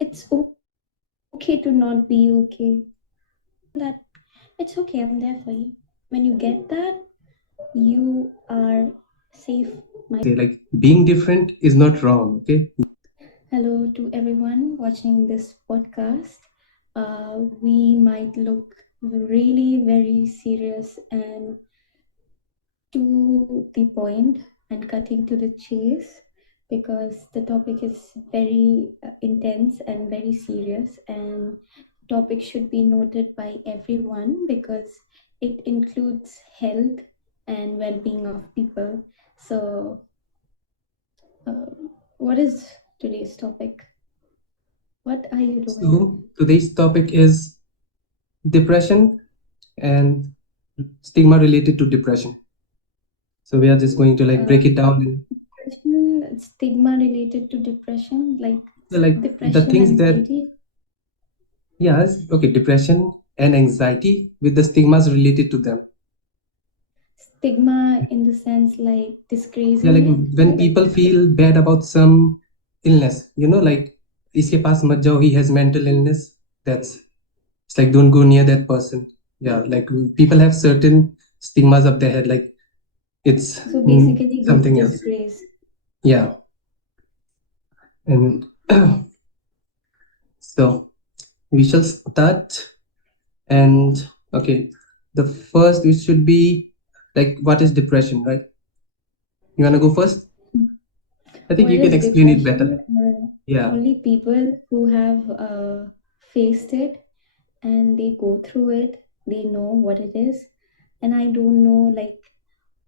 it's okay to not be okay. That it's okay, I'm there for you. When you get that, you are safe, my say like being different is not wrong. Okay. Hello to everyone watching this podcast. We might look really very serious and to the point and cutting to the chase because the topic is very intense and very serious, and topic should be noted by everyone because it includes health and well-being of people. So uh, what is today's topic? What are you doing? So today's topic is depression and stigma related to depression. So we are just going to like Uh, break it down in Depression, stigma related to depression, like like the depression, things that anxiety. yes, okay, depression and anxiety with the stigmas related to them. Stigma in the sense like Yeah, like disgracing it, when right? people feel bad about some illness, like iske paas mat jao, he has mental illness. That's it's like don't go near that person. Yeah, like people have certain stigmas up their head, like it's So basically, something else. disgrace. Yeah, and so we shall start. And okay, the first it should be like what is depression, right? You wanna go first? I think What you can is explain it depression? better. Yeah. Only people who have faced it and they go through it, they know what it is. And I don't know, like,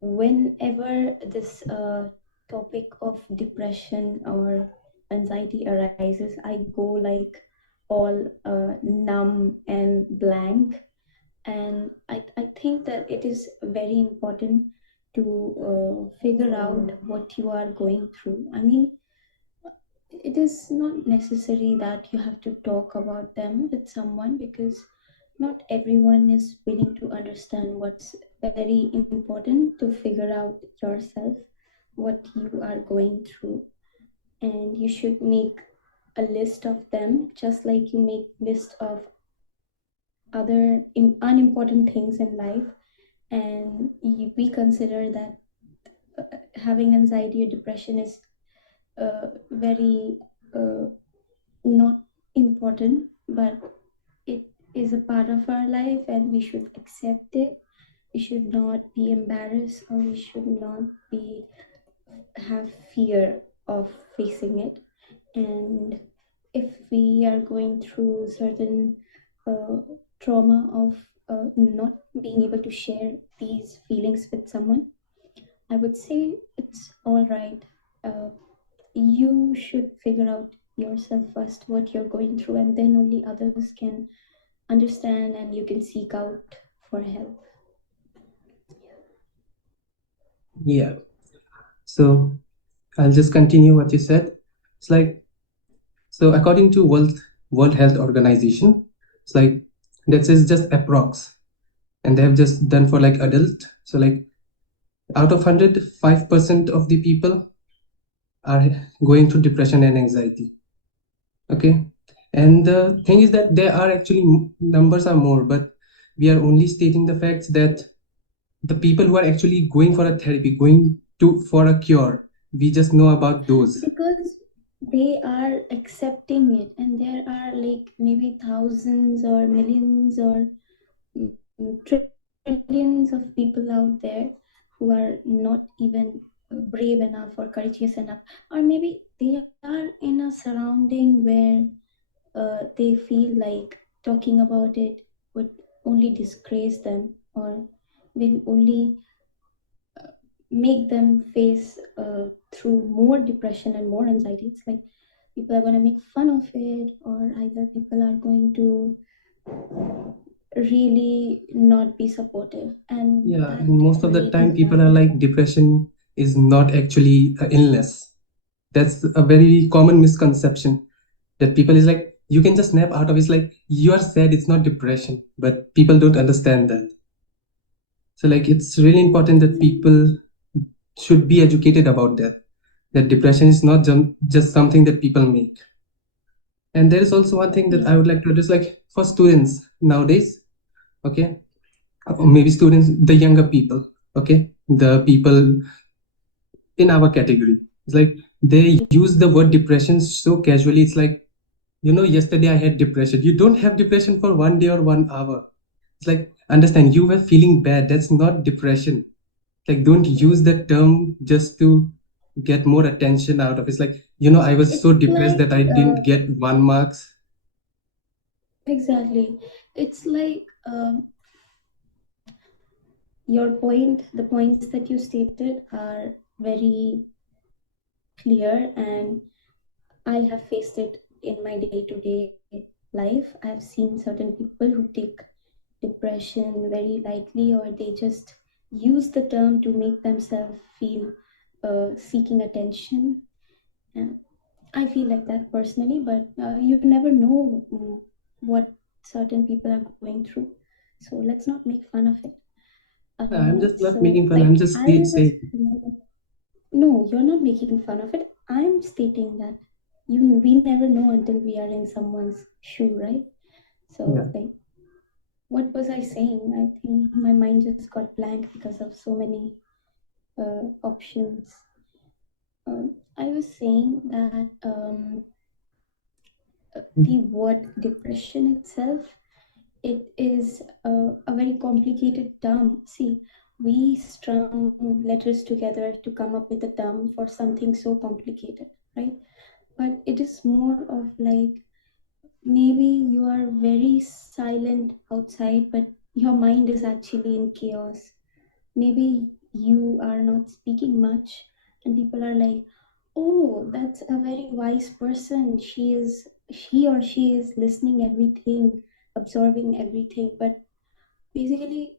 whenever this topic of depression or anxiety arises, I go like all numb and blank. And I think that it is very important to figure out what you are going through. I mean, it is not necessary that you have to talk about them with someone because not everyone is willing to understand what's very important to figure out yourself what you are going through, and you should make a list of them just like you make list of other unimportant things in life. And we consider that having anxiety or depression is very not important, but it is a part of our life and we should accept it. We should not be embarrassed, or we should not be have fear of facing it. And if we are going through certain uh, trauma of not being able to share these feelings with someone, I would say it's all right. uh, you should figure out yourself first what you're going through, and then only others can understand and you can seek out for help. Yeah. So I'll just continue what you said. It's like so according to World Health Organization, it's like that is just approx, and they have just done for like adult. So like out of 100, 5% of the people are going through depression and anxiety. Okay, and the thing is that there are actually numbers are more, but we are only stating the facts that the people who are actually going for a therapy, going to for a cure, we just know about those. Because they are accepting it, and there are like maybe thousands or millions or trillions of people out there who are not even brave enough or courageous enough, or maybe they are in a surrounding where they feel like talking about it would only disgrace them or will only make them face through more depression and more anxiety. It's like people are going to make fun of it, or either people are going to really not be supportive, and Yeah, that and most of the really time people are harms. like depression is not actually an illness. That's a very common misconception that people is like you can just snap out of it. It's like you are sad, it's not depression, but people don't understand that. So like it's really important that people should be educated about that. That depression is not just something that people make. And there is also one thing that I would Yeah, like to address, like for students nowadays, okay, or maybe students, the younger people, okay, the people in our category. It's like they use the word depression so casually. It's like, yesterday I had depression. You don't have depression for 1 day or 1 hour. It's like, understand, you were feeling bad. That's not depression. Like, don't use the term just to get more attention out of it. It's like, I was so it's depressed like that I didn't get 1 marks. exactly. It's like your point. The points that you stated are very clear, and I have faced it in my day to day life. I've seen certain people who take depression very lightly, or they just use the term to make themselves feel seeking attention. And I feel like that personally, but you never know what certain people are going through. So let's not make fun of it. I'm just not So, making fun. I'm like, just I was saying. no, you're not making fun of it. I'm stating that we never know until we are in someone's shoe, right? Yeah. So, like, what was I saying? I think my mind just got blank because of so many options. I was saying that the word depression itself, it is a very complicated term. See, we strung letters together to come up with a term for something so complicated, right? But it is more of like maybe you are very silent outside, but your mind is actually in chaos. Maybe you are not speaking much, and people are like, oh, that's a very wise person. He or she is listening everything, absorbing everything. But basically,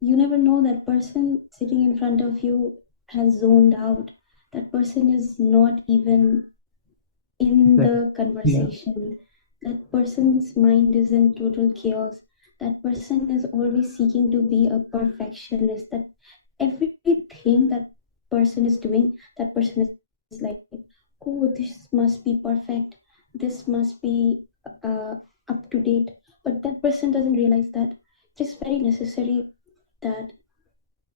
you never know that person sitting in front of you has zoned out. That person is not even in Exactly. the Yeah. conversation. That person's mind is in total chaos. That person is always seeking to be a perfectionist. That everything that person is doing, that person is like, oh, this must be perfect. This must be uh, up to date. But that person doesn't realize that it is very necessary that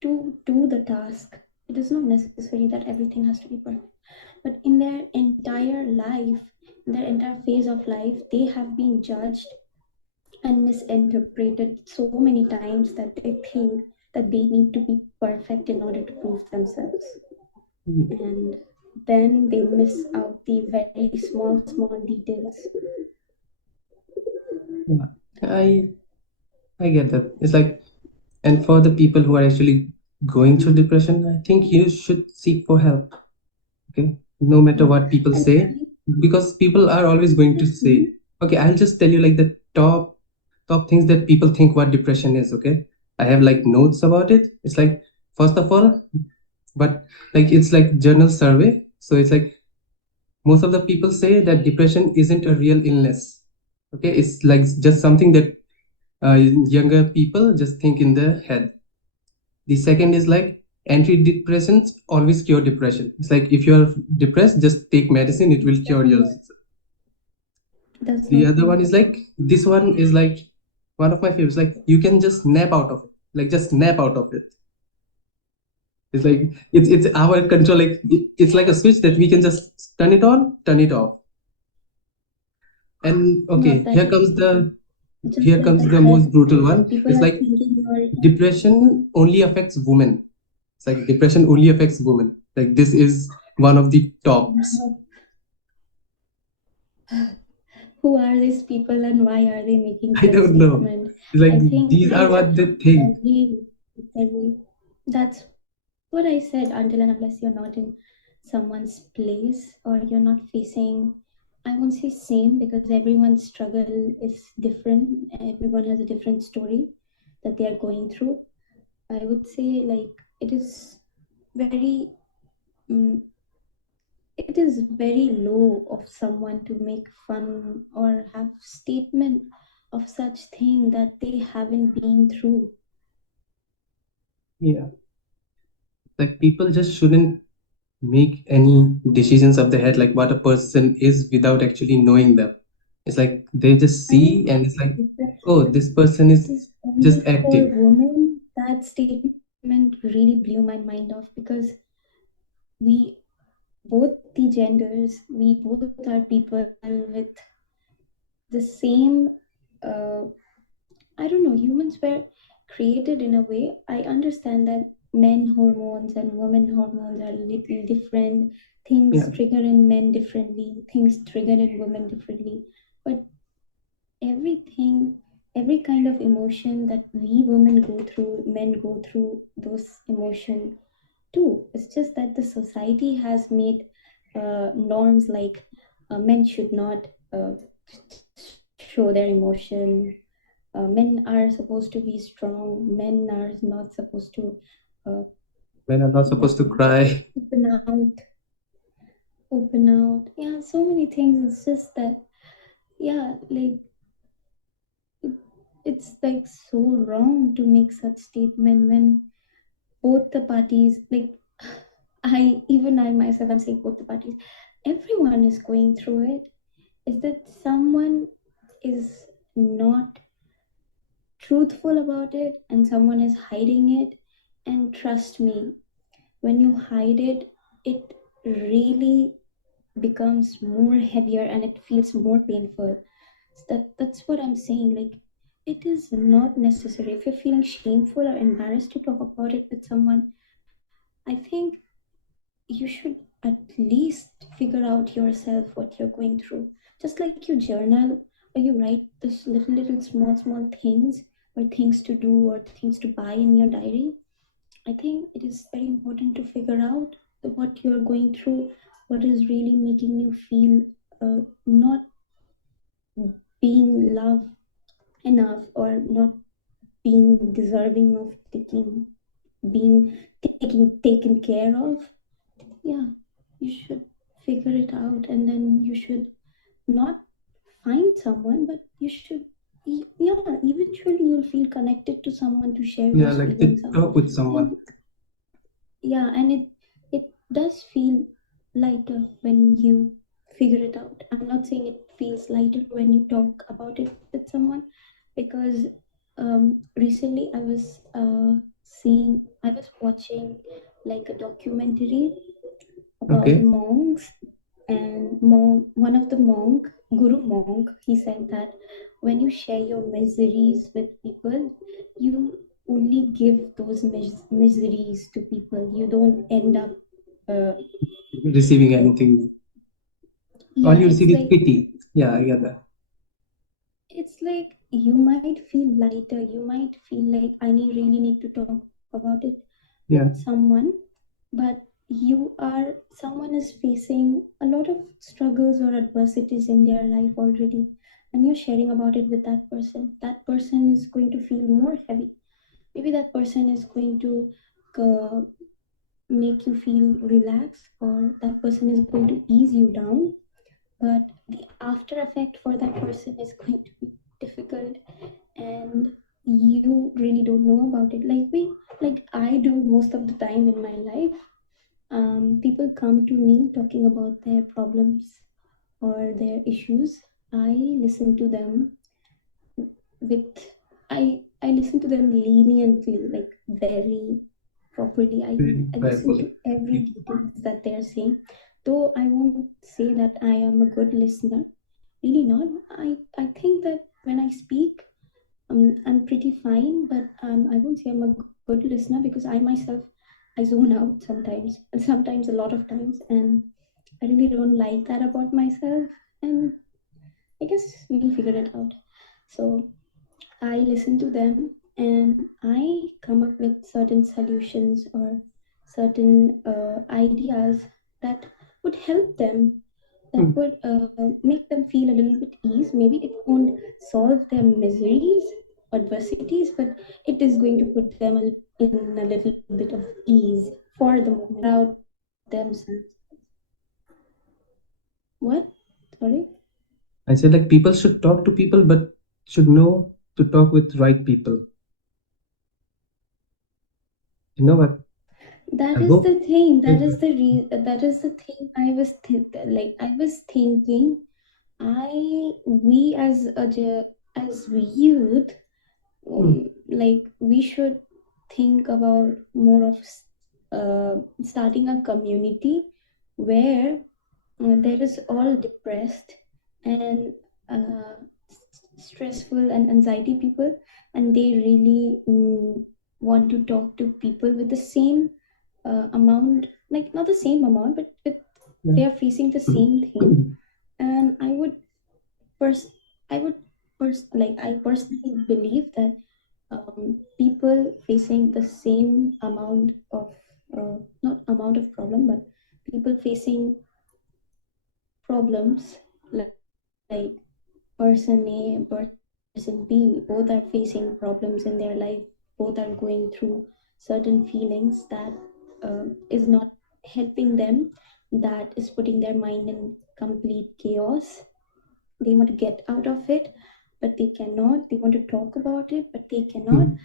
to do the task, it is not necessary that everything has to be perfect. But in their entire life, in their entire phase of life, they have been judged and misinterpreted so many times that they think that they need to be perfect in order to prove themselves. Yeah. And then they miss out the very small details. Yeah. I get that. It's like, and for the people who are actually going through depression, I think you should seek for help. Okay, no matter Yeah. what people And say, because people are always going to say, honestly, okay, I'll just tell you like the top things that people think what depression is. Okay, I have like notes about it. It's like, first of all, but like it's like journal survey. So it's like most of the people say that depression isn't a real illness. Okay, it's like just something that younger people just think in their head. The second is like antidepressants always cure depression. It's like if you're depressed, just take medicine, it will cure doesn't yours. work. The Does other not one is work. like, this one is like one of my favorites. Like you can just snap out of it. Like just snap out of it. It's like it's our control. Like it's like a switch that we can just turn it on, turn it off. And Not okay, that easy. Just here like comes I the said, most brutal one. people It's are like thinking you're depression only affects women. It's like depression only affects women. Like this is one of the tops. who are these people and why are they making I such don't know. statement. It's like I think these it are is what they think. every that's what I said, until and unless you're not in someone's place or you're not facing, I won't say same because everyone's struggle is different, everyone has a different story that they are going through. I would say like it is very mm, it is very low of someone to make fun or have statement of such thing that they haven't been through. Yeah. Like people just shouldn't make any decisions of the head like what a person is without actually knowing them. It's like they just I see think and it's like, that oh, this person it is is just only for acting. women. That statement really blew my mind off because we both the genders, we both are people with the same. Uh, I don't know. Humans were created in a way. I understand that men hormones and women hormones are little different. Yeah, Things trigger in men differently. Things trigger in women differently. But everything, every kind of emotion that we women go through, men go through those emotion too. It's just that the society has made norms like men should not show their emotion. Men are supposed to be strong. Men are not supposed to, uh, men are not yeah, supposed to cry. open out, open out. Yeah, so many things. It's just that, yeah, like it, it's like so wrong to make such statement when both the parties, like I myself, I'm saying both the parties, everyone is going through it. Is that someone is not truthful about it and someone is hiding it? And trust me, when you hide it, it really becomes more heavier and it feels more painful. So that's what I'm saying. Like, it is not necessary. If you're feeling shameful or embarrassed to talk about it with someone, I think you should at least figure out yourself what you're going through. Just like you journal or you write this little small things or things to do or things to buy in your diary. I think it is very important to figure out what you're going through, what is really making you feel not being loved enough or not being deserving of taken care of. Yeah, you should figure it out, and then you should not find someone, but you should, yeah, eventually you'll feel connected to someone to share Yeah, those like to feelings out. talk with someone. And yeah, and it does feel lighter when you figure it out. I'm not saying it feels lighter when you talk about it with someone, because recently I was watching like a documentary about Okay. monks. And one of the guru monk, he said that when you share your miseries with people, you only give those miseries to people. You don't end up uh, Receiving like, anything. All yeah, you receive is pity. Yeah, I get that. it's like you might feel lighter. You might feel like really need to talk about it with Yeah. someone, but someone is facing a lot of struggles or adversities in their life already, and you're sharing about it with that person. That person is going to feel more heavy. Maybe that person is going to uh, make you feel relaxed, or that person is going to ease you down, but the after effect for that person is going to be difficult, and you really don't know about it. Like I do most of the time in my life. People come to me talking about their problems or their issues. I listen to them with I listen to them leniently, like very properly. Very I listen to prayerfully. every details that they're saying. Though I won't say that I am a good listener. Really not. I think that when I speak, I'm pretty fine, but I won't say I'm a good listener because I myself I zone out sometimes, and sometimes a lot of times, and I really don't like that about myself. And I guess we'll figure it out. So I listen to them and I come up with certain solutions or certain ideas that would help them, that Hmm. would make them feel a little bit ease. Maybe it won't solve their miseries, adversities, but it is going to put them in a little bit of ease for the moment, out themselves. What? Sorry? I said like people should talk to people, but should know to talk with right people. You know what? That I is hope. the thing. Yeah. That is the thing I was thinking. we as as youth, Hmm. like we should think about more of starting a community where there is all depressed and stressful and anxiety people, and they really want to talk to people with the same amount, like not the same amount, but Yeah. they are facing the same thing. And pers- I would I personally believe that people facing the same amount of not amount of problem, but people facing problems, like person A and person B, both are facing problems in their life, both are going through certain feelings that is not helping them, that is putting their mind in complete chaos. They want to get out of it, but they cannot. They want to talk about it, but they cannot. Hmm.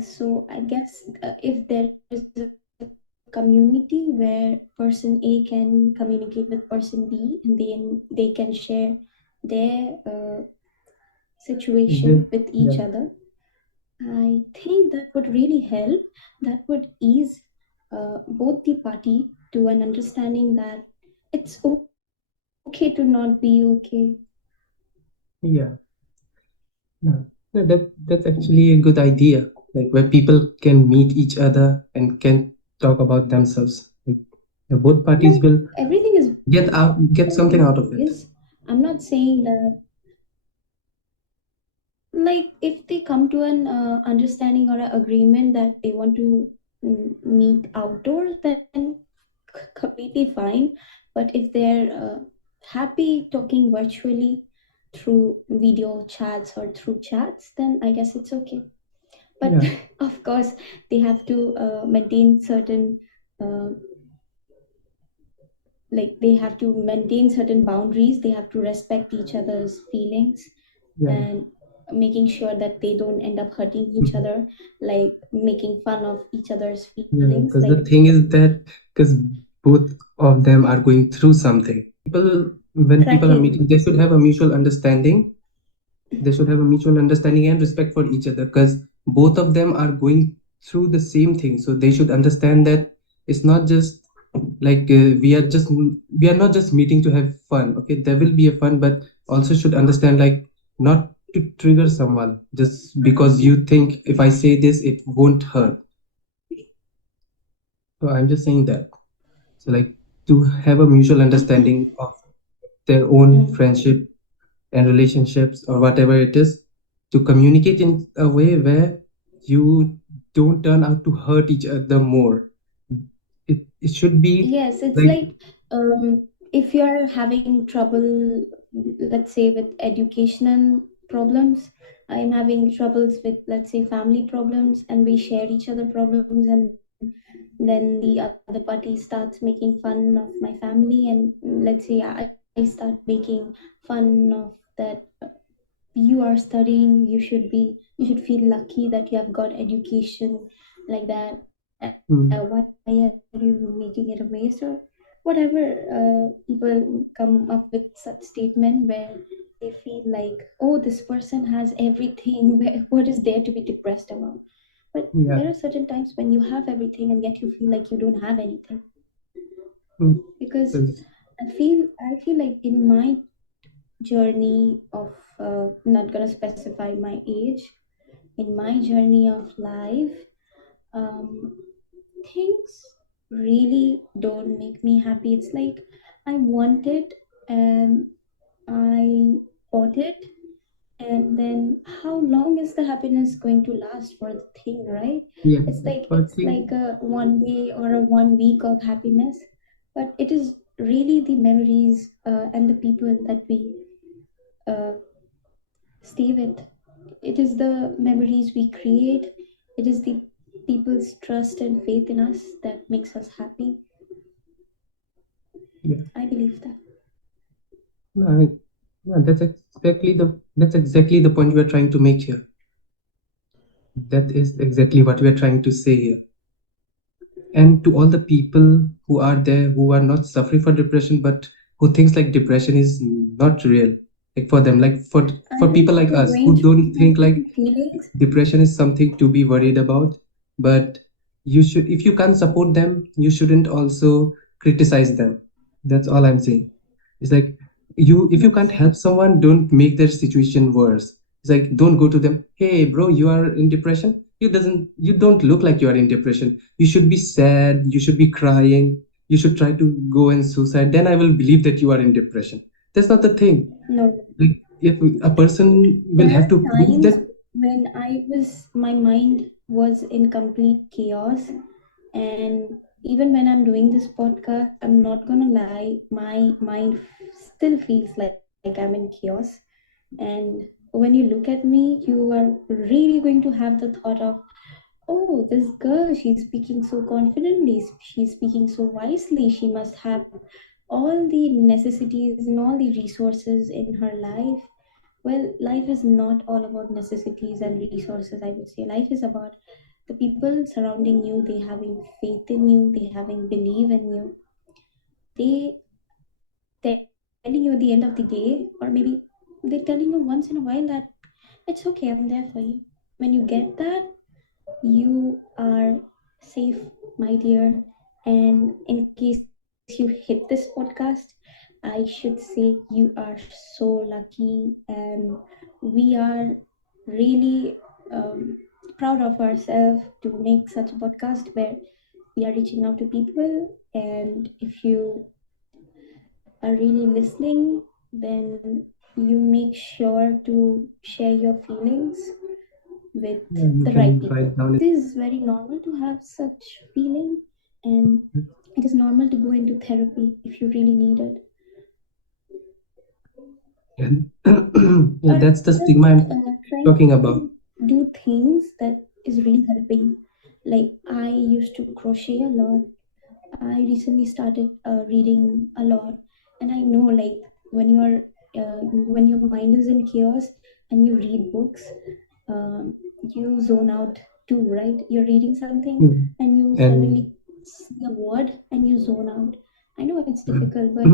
So I guess if there is a community where person A can communicate with person B, and then they can share their situation with each This, other, yeah, I think that would really help. That would ease both the party to an understanding that it's okay to not be okay. yeah. Yeah. Yeah, that's actually a good idea. Like where people can meet each other and can talk about themselves. Like yeah, both parties will Like everything is get both something out of it. ways. I'm not saying that, like if they come to an understanding or an agreement that they want to meet outdoors, then completely fine. But if they're happy talking virtually through video chats or through chats, then I guess it's okay. But Yeah, of course they have to maintain certain uh, like they have to maintain certain boundaries, they have to respect each other's feelings, yeah. and making sure that they don't end up hurting each Mhm. other, like making fun of each other's Yeah, feelings, because like the thing is that because both of them are going through something. People, when people are cracking. meeting, they should have a mutual understanding. They should have a mutual understanding and respect for each other because both of them are going through the same thing. So they should understand that it's not just like we are not just meeting to have fun. Okay, there will be a fun, but also should understand like not to trigger someone just because you think if I say this it won't hurt. So I'm just saying that. So like to have a mutual understanding of their own Mhm. friendship and relationships or whatever it is, to communicate in a way where you don't turn out to hurt each other more. It should be Yes, it's like like if you're having trouble, let's say with educational problems, I'm having troubles with, let's say, family problems, and we share each other problems, and then the other party starts making fun of my family, and let's say I start making fun of that. You are studying, you should feel lucky that you have got education, like that. Why are mm, you making it a waste, or whatever. People come up with such statement where they feel like, oh, this person has everything, what is there to be depressed about? But there are yeah, certain times when you have everything and yet you feel like you don't have anything. mm, Because 'cause- I feel like in my journey of not gonna specify my age, in my journey of life, um, things really don't make me happy. It's like I want it and I bought it, and then how long is the happiness going to last for the thing, right? yeah. It's like So I it's think like a 1 day or a 1 week of happiness, but it is really the memories and the people that we uh, stay with. It is the memories we create. It is the people's trust and faith in us that makes us happy. yeah. I believe that. No, yeah, that's exactly the point we are trying to make here. That is exactly what we are trying to say here. And to all the people who are there who are not suffering from depression but who thinks like depression is not real, like for them, like for And people if like you're us going who through don't think like certain feelings, depression is something to be worried about. But you should, if you can't support them, you shouldn't also criticize them. That's all I'm saying. It's like, you, if you can't yes, help someone, don't make their situation worse. It's like, don't go to them, hey bro, you are in depression, you don't look like you are in depression, you should be sad, you should be crying, you should try to go and suicide, then I will believe that you are in depression. That's not the thing. no. Like, if a person will There have are to prove times that. when my mind was in complete chaos. And even when I'm doing this podcast, I'm not gonna lie, my mind still feels like I'm in chaos. And when you look at me, you are really going to have the thought of, oh, this girl, she's speaking so confidently, she's speaking so wisely, she must have all the necessities and all the resources in her life. Well, life is not all about necessities and resources, I would say. Life is about the people surrounding you, they having faith in you, they having belief in you. They telling you at the end of the day, or maybe they're telling you once in a while that it's okay, I'm there for you. When you get that, you are safe, my dear. And in case you hit this podcast, I should say you are so lucky, and we are really proud of ourselves to make such a podcast where we are reaching out to people. And if you are really listening, then you make sure to share your feelings with Yeah, you the right can people. write down It is very normal to have such feeling, and it. it is normal to go into therapy if you really need it, And yeah, or that's the just stigma I'm trying talking to about. do things that is really helping. Like, I used to crochet a lot. I recently started reading a lot, and I know, like, when you're when your mind is in chaos and you read books, um, you zone out too, right? You're reading something Mm. and you And suddenly see a word and you zone out. I know it's difficult, but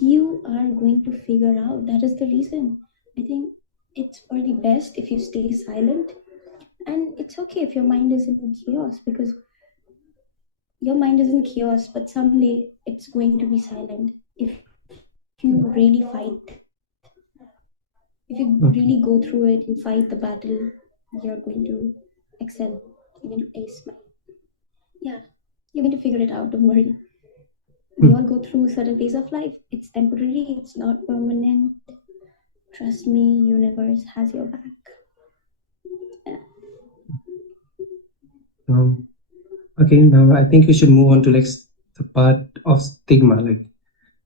you are going to figure out. That is the reason. I think it's for the best if you stay silent, and it's okay if your mind is in chaos, because your mind is in chaos, but someday it's going to be silent if you really fight. If you really go through it, you fight the okay. battle, you're going to excel. You're going to ace my. Yeah, you're going to figure it out. Don't worry. We all go Mm. through certain phase of life. It's temporary. It's not permanent. Trust me, universe has your back. Yeah. Um, okay, now I think we should move on to like the part of stigma. Like,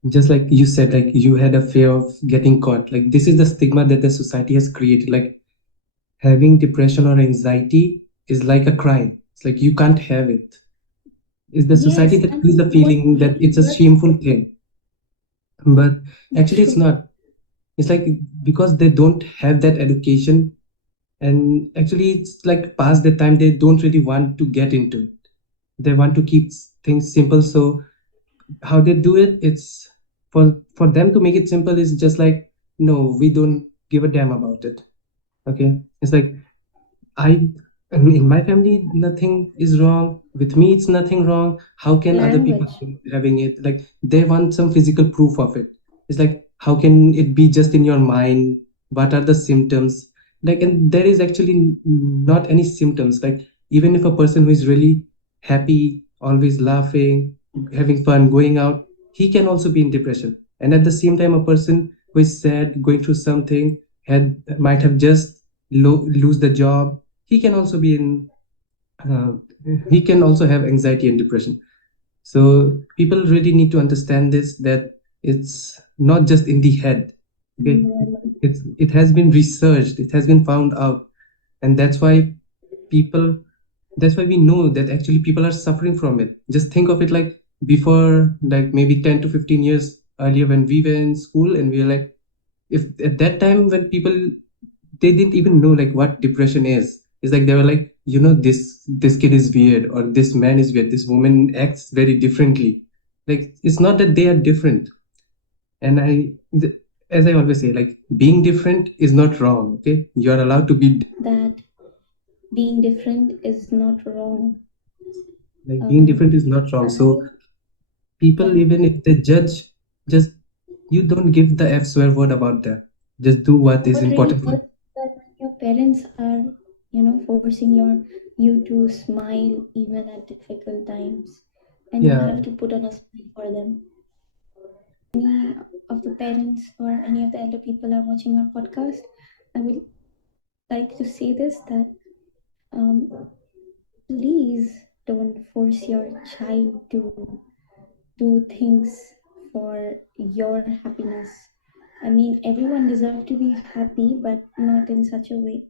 just like you said, like you had a fear of getting caught. Like, this is the stigma that the society has created. Like, having depression or anxiety is like a crime. It's like you can't have it. It's the society Yes, that and gives the what feeling that really it's a hurts. shameful thing. But actually, it's True. not. It's like, because they don't have that education, and actually it's like past the time, they don't really want to get into it. They want to keep things simple. So how they do it, it's for them to make it simple is just like, no, we don't give a damn about it. Okay, it's like, in my family, nothing is wrong. With me, it's nothing wrong. How can other people Language. be having it? Like, they want some physical proof of it. It's like, how can it be just in your mind? What are the symptoms? Like, and there is actually not any symptoms. Like, even if a person who is really happy, always laughing, having fun, going out, he can also be in depression. And at the same time, a person who is sad, going through something, had might have just lose the job, he can also be in uh, he can also have anxiety and depression. So people really need to understand this, that it's not just in the head. Okay, Normal. it has been researched, it has been found out. And people that's why we know that actually people are suffering from it. Just think of it, like before, like maybe 10 to 15 years earlier, when we were in school, and we were like, if at that time when people, they didn't even know like what depression is. It's like they were like, this kid is weird, or this man is weird, this woman acts very differently. Like, it's not that they are different. And as I always say, like being different is not wrong. Okay, you are allowed to be that being different is not wrong. like being Um, different is not wrong. So I people, yeah. even if they judge, just you don't give the F swear word about them. Just do what is What really important for hurts is that when your parents are, forcing you to smile even at difficult times, and you yeah. have to put on a smile for them. Any of the parents or any of the elder people are watching our podcast, I would like to say this that um, please don't force your child to do things for your happiness. I mean, everyone deserves to be happy, but not in such a way.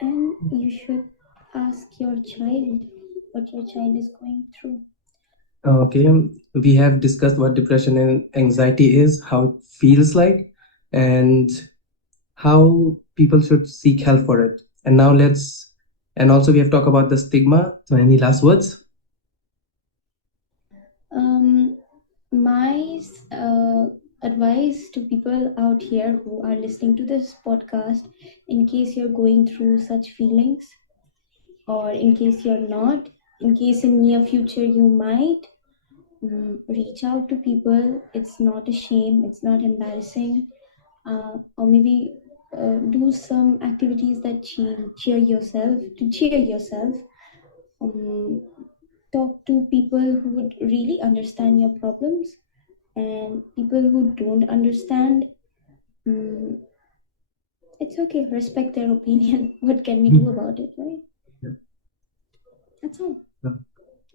And you should ask your child what your child is going through. Okay, we have discussed what depression and anxiety is, how it feels like, and how people should seek help for it. And now let's, and also we have talked about the stigma. So, any last words? Um, my advice to people out here who are listening to this podcast, in case you're going through such feelings, or in case you're not, in case in near future you might, reach out to people. It's not a shame, it's not embarrassing. Or maybe do some activities that cheer yourself. um, Talk to people who would really understand your problems, and people who don't understand, um, it's okay, respect their opinion. What can we do about it, right? Yeah. That's all. Uh,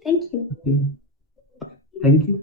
Thank you. Okay. Thank you.